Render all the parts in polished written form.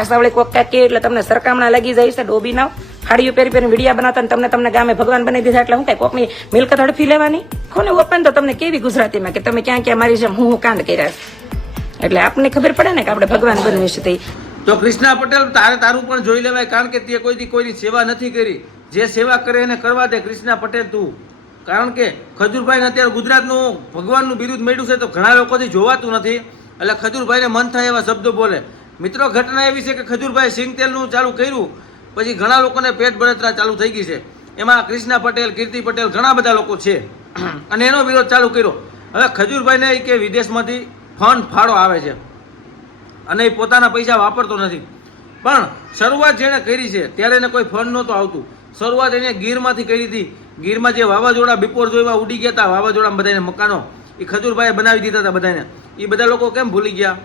આસાવળી કોક ક્યાંક કે એટલે તમને સરકામણા લાગી જાય છે. ડોબી નાવ ફાડીઓ પહેરી પહેરીને વિડીયા બનાવતા ને તમને ગામે ભગવાન બનાવી દીધા એટલે હું કઈ કોકની મિલકત હડફી લેવાની. કોને ઓપન તો તમને કેવી ગુજરાતીમાં કે તમે ક્યાં ક્યાં મારી જેમ હું કાંડ કર્યા છે. એટલે આપણને ખબર પડે ને કે આપણે ભગવાન બનવી છે. તો કૃષ્ણા પટેલ તારું પણ જોઈ લેવાય, કારણ કે તે કોઈની સેવા નથી કરી. જે સેવા કરે એને કરવા દે કૃષ્ણા પટેલ તું. કારણ કે ખજૂરભાઈને અત્યારે ગુજરાતનું ભગવાનનું બિરુદ મળ્યું છે તો ઘણા લોકોથી જોવાતું નથી, એટલે ખજૂરભાઈને મન થાય એવા શબ્દો બોલે. મિત્રો, ઘટના એવી છે કે ખજૂરભાઈ સિંગતેલનું ચાલુ કર્યું પછી ઘણા લોકોને પેટ બળતરા ચાલુ થઈ ગઈ છે. એમાં કૃષ્ણા પટેલ, કીર્તિ પટેલ ઘણા બધા લોકો છે અને એનો વિરોધ ચાલુ કર્યો. હવે ખજૂરભાઈને કે વિદેશમાંથી ફંડ ફાળો આવે છે અને એ પોતાના પૈસા વાપરતો નથી, પણ શરૂઆત જેણે કરી છે ત્યારે એને કોઈ ફંડ નહોતું આવતું. શરૂઆત એને ગીરમાંથી કરી હતી. ગીરમાં જે વાવાઝોડા બિપોર જોઈમાં ઉડી ગયા હતા, વાવાઝોડામાં બધાને મકાનો એ ખજૂરભાઈએ બનાવી દીધા હતા બધાને. એ બધા લોકો કેમ ભૂલી ગયા?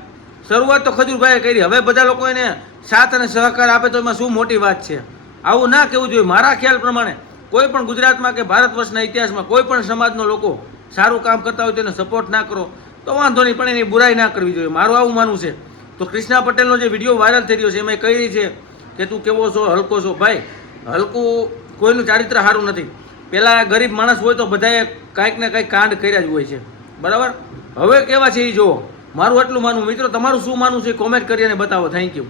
શરૂઆત તો ખજૂરભાઈએ કરી. હવે બધા લોકો એને સાથ અને સહકાર આપે તો એમાં શું મોટી વાત છે? આવું ના કહેવું જોઈએ. મારા ખ્યાલ પ્રમાણે કોઈ પણ ગુજરાતમાં કે ભારત વર્ષના ઇતિહાસમાં કોઈ પણ સમાજનો લોકો સારું કામ કરતા હોય તો એને સપોર્ટ ના કરો તો વાંધો નહીં, પણ એની બુરાઈ ના કરવી જોઈએ. મારું આવું માનવું છે. તો કૃષ્ણા પટેલનો જે વિડીયો વાયરલ થઈ રહ્યો છે એમાં કહી રહી છે કે તું કેવો છો, હલકો છો. ભાઈ, હલકું કોઈનું ચારિત્ર સારું નથી. પહેલાં ગરીબ માણસ હોય તો બધાએ કાંઈક ને કાંઈક કાંડ કર્યા જ હોય છે, બરાબર? હવે કેવા છે એ જુઓ. મારું એટલું માનવું. મિત્રો, તમારું શું માનવું છે કોમેન્ટ કરી અને બતાવો. Thank you.